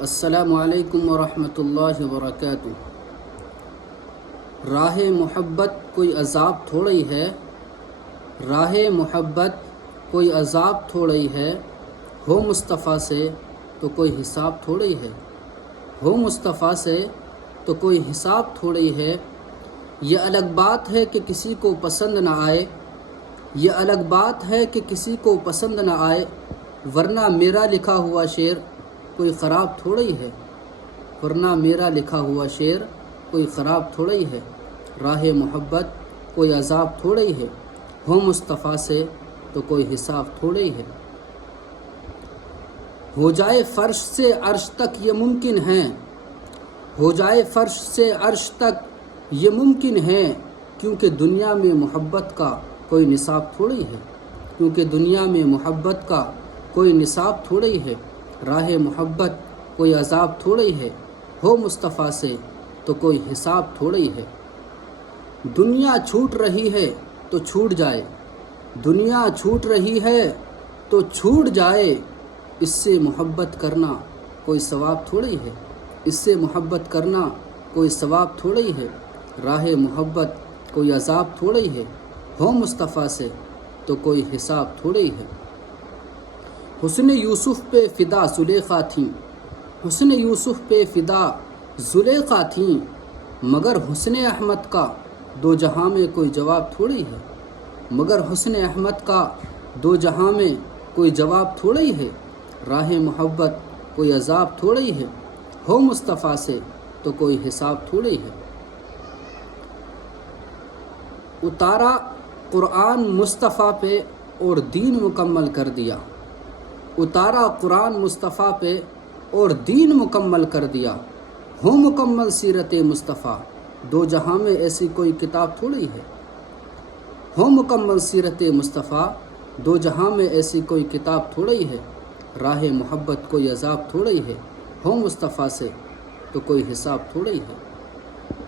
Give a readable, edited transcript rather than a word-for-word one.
السلام علیکم ورحمۃ اللہ وبرکاتہ۔ راہ محبت کوئی عذاب تھوڑی ہے، راہ محبت کوئی عذاب تھوڑی ہے، ہو مصطفیٰ سے تو کوئی حساب تھوڑی ہے، ہو مصطفیٰ سے تو کوئی حساب تھوڑی ہے۔ یہ الگ بات ہے کہ کسی کو پسند نہ آئے، یہ الگ بات ہے کہ کسی کو پسند نہ آئے، ورنہ میرا لکھا ہوا شعر کوئی خراب تھوڑی ہے، ورنہ میرا لکھا ہوا شعر کوئی خراب تھوڑی ہے۔ راہ محبت کوئی عذاب تھوڑی ہے، ہو مصطفیٰ سے تو کوئی حساب تھوڑی ہے۔ ہو جائے فرش سے عرش تک یہ ممکن ہے، ہو جائے فرش سے عرش تک یہ ممکن ہے، کیونکہ دنیا میں محبت کا کوئی نصاب تھوڑی ہے، کیونکہ دنیا میں محبت کا کوئی نصاب تھوڑی ہے۔ راہ محبت کوئی عذاب تھوڑی ہے، ہو مصطفیٰ سے تو کوئی حساب تھوڑی ہے۔ دنیا چھوٹ رہی ہے تو چھوٹ جائے، دنیا چھوٹ رہی ہے تو چھوٹ جائے، اس سے محبت کرنا کوئی ثواب تھوڑی ہے، اس سے محبت کرنا کوئی ثواب تھوڑی ہے۔ راہ محبت کوئی عذاب تھوڑی ہے، ہو مصطفیٰ سے تو کوئی حساب تھوڑی ہے۔ حسن یوسف پہ فدا زلیخا تھیں، حسن یوسف پہ فدا زلیخا تھیں، مگر حسن احمد کا دو جہاں میں کوئی جواب تھوڑی ہے، مگر حسن احمد کا دو جہاں میں کوئی جواب تھوڑی ہے۔ راہ محبت کوئی عذاب تھوڑی ہے، ہو مصطفیٰ سے تو کوئی حساب تھوڑی ہے۔ اتارا قرآن مصطفیٰ پہ اور دین مکمل کر دیا، اتارا قرآن مصطفیٰ پہ اور دین مکمل کر دیا، ہو مکمل سیرت مصطفیٰ دو جہاں میں ایسی کوئی کتاب تھوڑی ہے، ہو مکمل سیرت مصطفیٰ دو جہاں میں ایسی کوئی کتاب تھوڑی ہے۔ راہ محبت کوئی عذاب تھوڑی ہے، ہو مصطفیٰ سے تو کوئی حساب تھوڑی ہے۔